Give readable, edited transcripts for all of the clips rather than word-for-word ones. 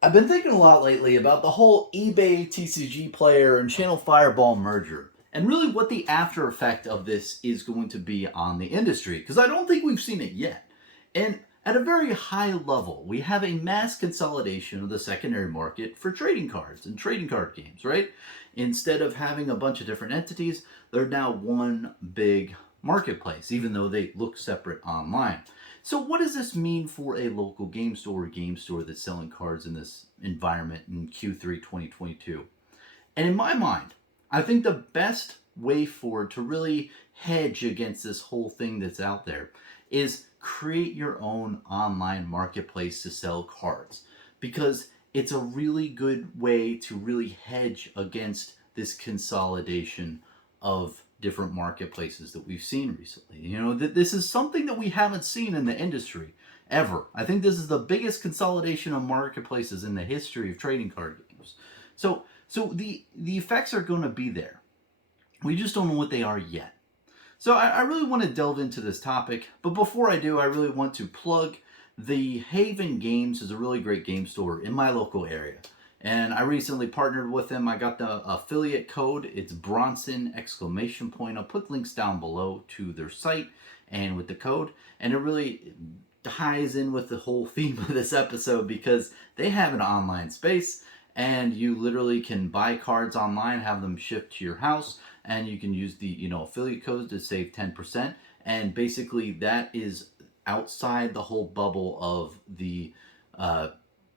I've been thinking a lot lately about the whole eBay TCG player and Channel Fireball merger, and really what the after effect of this is going to be on the industry, because I don't think we've seen it yet. And at a very high level, we have a mass consolidation of the secondary market for trading cards and trading card games, right? Instead of having a bunch of different entities, they're now one big marketplace, even though they look separate online. So, what does this mean for a local game store or game store that's selling cards in this environment in Q3 2022? And in my mind, I think the best way forward to really hedge against this whole thing that's out there is create your own online marketplace to sell cards, because it's a really good way to really hedge against this consolidation of different marketplaces that we've seen recently. This is something that we haven't seen in the industry ever. I think this is the biggest consolidation of marketplaces in the history of trading card games. So the effects are going to be there. We just don't know what they are yet. So I really want to delve into this topic, but before I do, I really want to plug the Haven Games is a really great game store in my local area. And I recently partnered with them. I got the affiliate code. It's Bronson exclamation point. I'll put links down below to their site and with the code. And it really ties in with the whole theme of this episode because they have an online space and you literally can buy cards online, have them shipped to your house, and you can use the affiliate codes to save 10%. And basically that is outside the whole bubble of the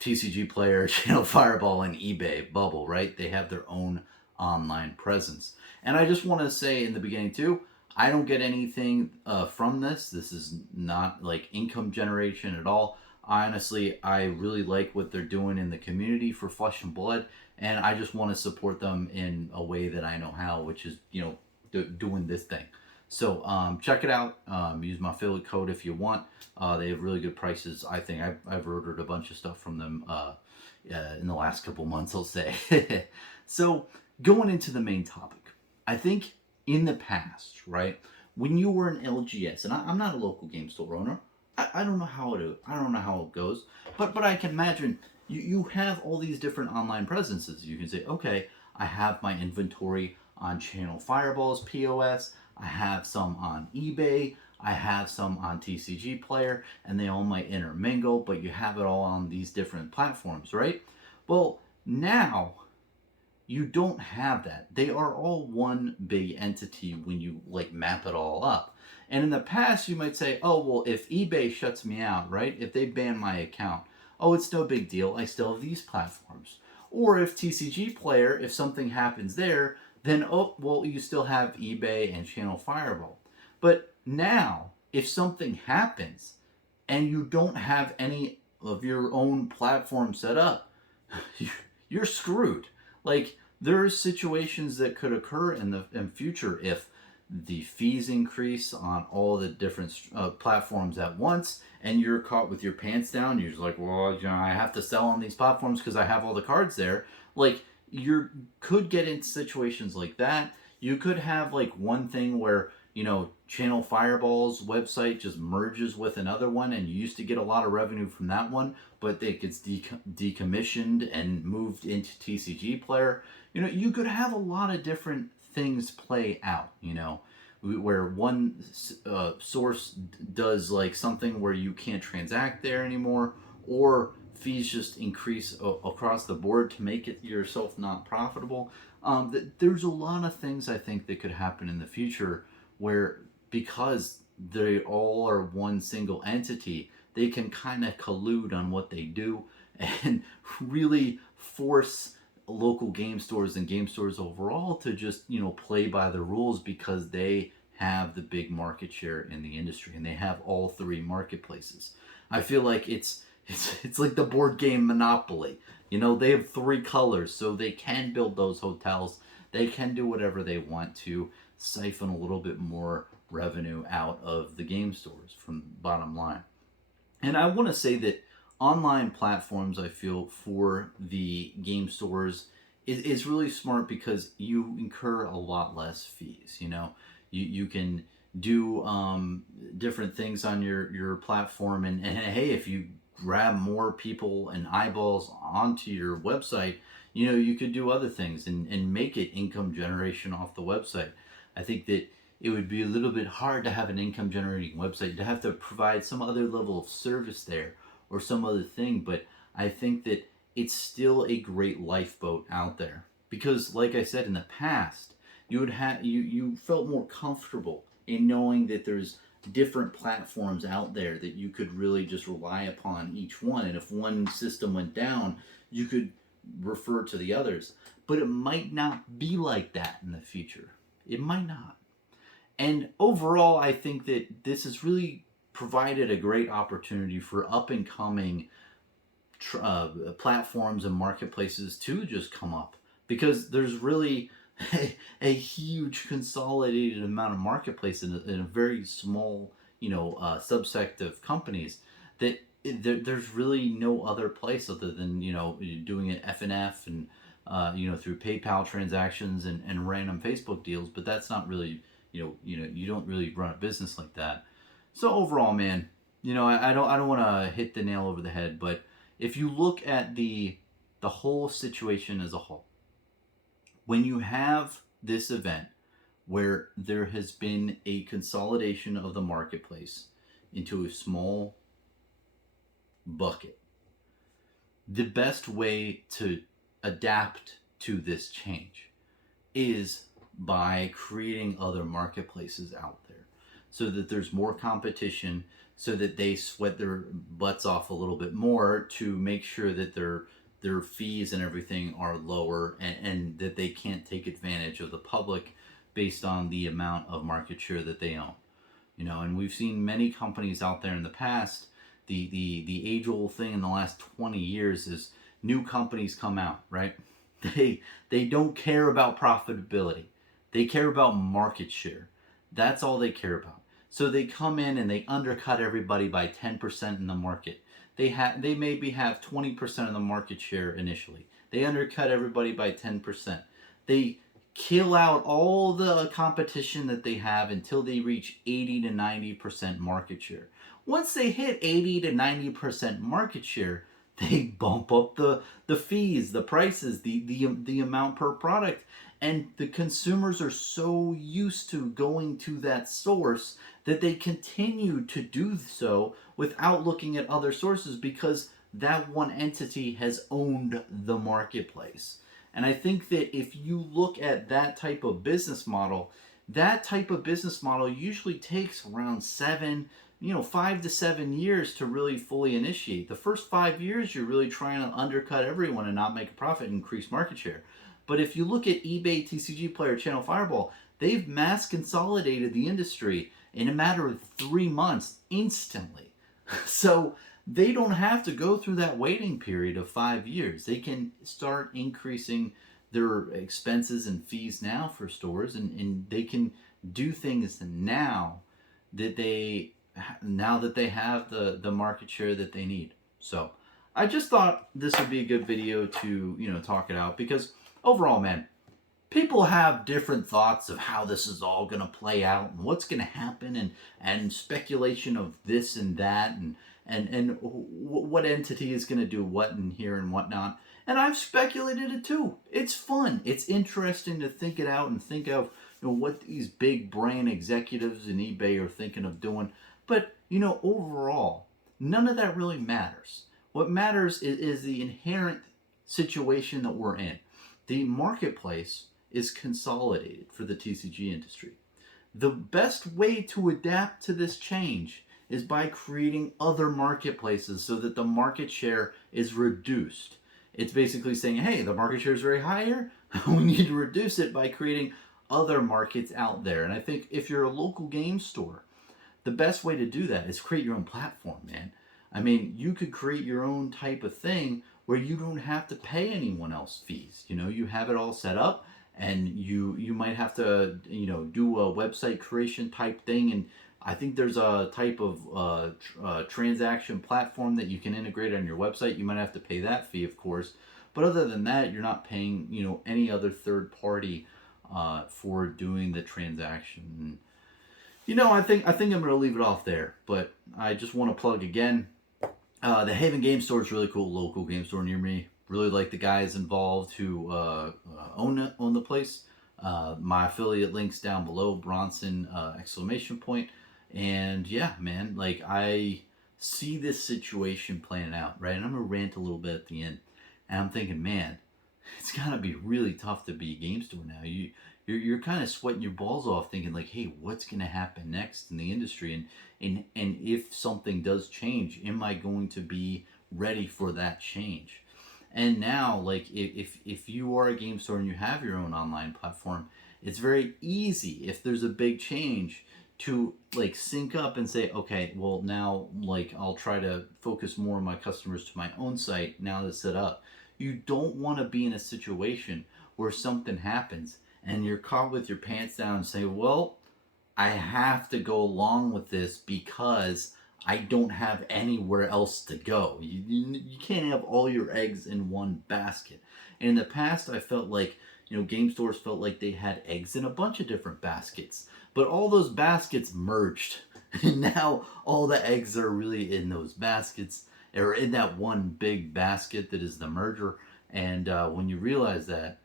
TCG player, Channel Fireball, and eBay bubble, right? They have their own online presence. And I just want to say in the beginning, too, I don't get anything from this. This is not like income generation at all. Honestly, I really like what they're doing in the community for Flesh and Blood, and I just want to support them in a way that I know how, which is, doing this thing. So check it out. Use my affiliate code if you want. They have really good prices. I think I've ordered a bunch of stuff from them in the last couple months, I'll say. So going into the main topic, I think in the past, right, when you were an LGS, and I'm not a local game store owner, I don't know how I don't know how it goes, but I can imagine you have all these different online presences. You can say, okay, I have my inventory on Channel Fireball's POS. I have some on eBay. I have some on TCG Player, and they all might intermingle, but you have it all on these different platforms, right? Well, now you don't have that. They are all one big entity when you like map it all up. And in the past, you might say, oh, well, if eBay shuts me out, right? If they ban my account, oh, it's no big deal. I still have these platforms. Or if TCG Player, if something happens there, then, oh, well, you still have eBay and Channel Fireball. But now, if something happens and you don't have any of your own platform set up, you're screwed. Like, there are situations that could occur in the future if the fees increase on all the different platforms at once, and you're caught with your pants down. You're just like, well, I have to sell on these platforms because I have all the cards there. Like, you could get in situations like that. You could have like one thing where Channel Fireball's website just merges with another one, and you used to get a lot of revenue from that one, but it gets decommissioned and moved into TCG Player. You could have a lot of different things play out. Where one source does like something where you can't transact there anymore, or fees just increase across the board to make it yourself not profitable. There's a lot of things I think that could happen in the future where, because they all are one single entity, they can kind of collude on what they do and really force local game stores and game stores overall to just play by the rules, because they have the big market share in the industry and they have all three marketplaces. I feel like it's like the board game Monopoly. They have three colors, so they can build those hotels. They can do whatever they want to siphon a little bit more revenue out of the game stores from bottom line. And I want to say that online platforms, I feel, for the game stores is really smart because you incur a lot less fees. You can do different things on your platform, and hey, if you grab more people and eyeballs onto your website, you could do other things and make it income generation off the website. I think that it would be a little bit hard to have an income generating website. You'd have to provide some other level of service there or some other thing, but I think that it's still a great lifeboat out there because, like I said in the past, you felt more comfortable in knowing that there's different platforms out there that you could really just rely upon each one, and if one system went down, you could refer to the others. But it might not be like that in the future. It might not. And overall, I think that this has really provided a great opportunity for up and coming platforms and marketplaces to just come up because there's really a huge consolidated amount of marketplace in a very small subsect of companies that there's really no other place other than doing it F&F and through PayPal transactions and random Facebook deals, but that's not really you don't really run a business like that. So overall, man, I don't want to hit the nail over the head, but if you look at the whole situation as a whole, when you have this event where there has been a consolidation of the marketplace into a small bucket, the best way to adapt to this change is by creating other marketplaces out there so that there's more competition, so that they sweat their butts off a little bit more to make sure that their fees and everything are lower, and that they can't take advantage of the public based on the amount of market share that they own. And we've seen many companies out there in the past. The age-old thing in the last 20 years is new companies come out, right? They don't care about profitability. They care about market share. That's all they care about. So they come in and they undercut everybody by 10% in the market. They maybe have 20% of the market share initially. They undercut everybody by 10%. They kill out all the competition that they have until they reach 80 to 90% market share. Once they hit 80 to 90% market share, they bump up the fees, the prices, the amount per product. And the consumers are so used to going to that source that they continue to do so without looking at other sources because that one entity has owned the marketplace. And I think that if you look at that type of business model usually takes around 5 to 7 years to really fully initiate. The first 5 years, you're really trying to undercut everyone and not make a profit and increase market share. But if you look at eBay, TCG Player, Channel Fireball, they've mass consolidated the industry in a matter of 3 months instantly. So they don't have to go through that waiting period of 5 years. They can start increasing their expenses and fees now for stores, and they can do things now that they have the market share that they need. So I just thought this would be a good video to talk it out, because overall, man, people have different thoughts of how this is all going to play out and what's going to happen, and speculation of this and that, and what entity is going to do what and here and whatnot. And I've speculated it too. It's fun. It's interesting to think it out and think of what these big brain executives in eBay are thinking of doing. But overall, none of that really matters. What matters is the inherent situation that we're in. The marketplace is consolidated for the TCG industry. The best way to adapt to this change is by creating other marketplaces so that the market share is reduced. It's basically saying, hey, the market share is very high here. We need to reduce it by creating other markets out there. And I think if you're a local game store, the best way to do that is create your own platform, man. I mean, you could create your own type of thing where you don't have to pay anyone else fees. You have it all set up, and you might have to do a website creation type thing. And I think there's a type of transaction platform that you can integrate on your website. You might have to pay that fee, of course, but other than that, you're not paying any other third party for doing the transaction. I think I'm going to leave it off there, but I just want to plug again. The Haven Game Store is really cool, local game store near me. Really like the guys involved who own the place. My affiliate links down below, Bronson exclamation point. And yeah, man, like I see this situation playing out, right? And I'm gonna rant a little bit at the end, and I'm thinking, man, it's gotta be really tough to be a game store now. You're kind of sweating your balls off, thinking like, hey, what's gonna happen next in the industry, and if something does change, am I going to be ready for that change? And now, like, if you are a game store and you have your own online platform, it's very easy if there's a big change to like sync up and say, okay, well now like I'll try to focus more on my customers to my own site now that's set up. You don't want to be in a situation where something happens and you're caught with your pants down and say, well, I have to go along with this because I don't have anywhere else to go. You can't have all your eggs in one basket. And in the past, I felt like, game stores felt like they had eggs in a bunch of different baskets. But all those baskets merged. And now all the eggs are really in those baskets, or in that one big basket that is the merger. And when you realize that,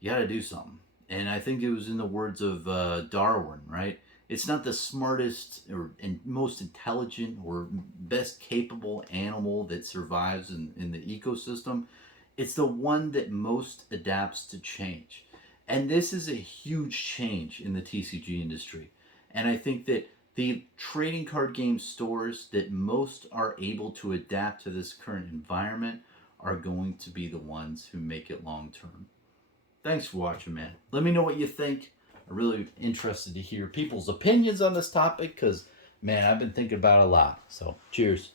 you got to do something. And I think it was in the words of Darwin, right? It's not the smartest or and most intelligent or best capable animal that survives in the ecosystem. It's the one that most adapts to change. And this is a huge change in the TCG industry. And I think that the trading card game stores that most are able to adapt to this current environment are going to be the ones who make it long term. Thanks for watching, man. Let me know what you think. I'm really interested to hear people's opinions on this topic because, man, I've been thinking about it a lot. So, cheers.